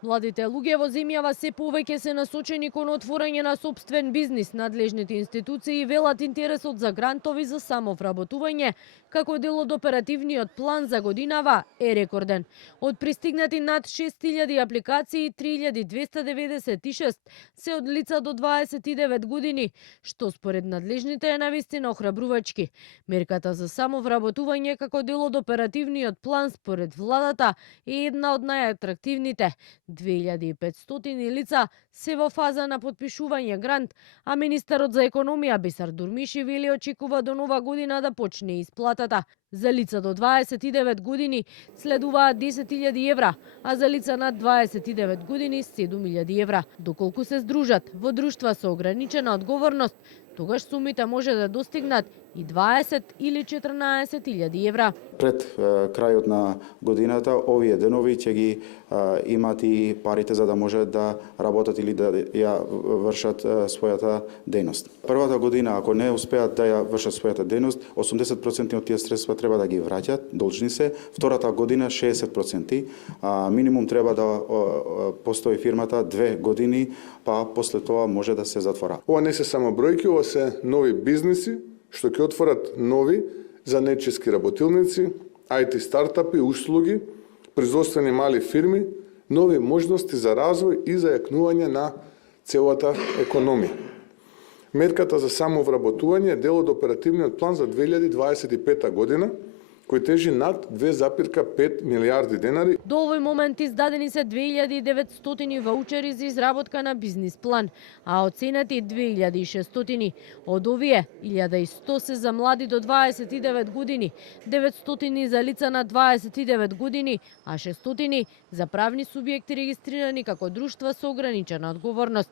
Младите луѓе во земјава се повеќе се насочени кон отворање на сопствен бизнис. Надлежните институции велат интересот за грантови за самовработување како дел од оперативниот план за годинава е рекорден. Од пристигнати над 6000 апликации, 3296 се од лица до 29 години, што според надлежните е навистина охрабрувачки. Мерката за самовработување како дел од оперативниот план според владата е една од најатрактивните. 2500 лица се во фаза на потпишување грант, а министерот за економија Бисар Дурмиши вели очекува до нова година да почне исплатата. За лица до 29 години следуваат 10.000 евра, а за лица над 29 години 7.000 евра. Доколку се здружат во друштва со ограничена одговорност, тогаш сумите може да достигнат и 20 или 14.000 евра. Пред крајот на годината, овие денови ќе ги имат и парите за да можат да работат или да ја вршат својата дејност. Првата година, ако не успеат да ја вршат својата дејност, 80% од тие средства треба да ги враќат, должни се. Втората година 60%, минимум треба да постои фирмата 2 години, па после тоа може да се затвора. Ова не се само бројки, ова се нови бизниси што ќе отворат нови за нечески работилници, IT стартапи, услуги, производствени мали фирми, нови можности за развој и за јакнување на целата економија. Мерката за самовработување е дел од оперативниот план за 2025 година, кој тежи над 2,5 милиарди денари. До овој момент издадени се 2900 ваучери за изработка на бизнис план, а оценети 2600. Од овие 1100 се за млади до 29 години, 900 за лица на 29 години, а 600 за правни субјекти регистрирани како друштва со ограничена одговорност.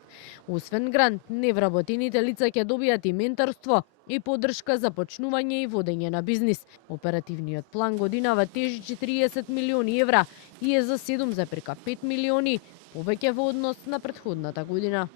Освен грант, невработените лица ќе добијат и менторство и поддршка за почнување и водење на бизнис. Оперативниот план годинава тежи 40 милиони евра и е за 7,5 милиони повеќе во однос на претходната година.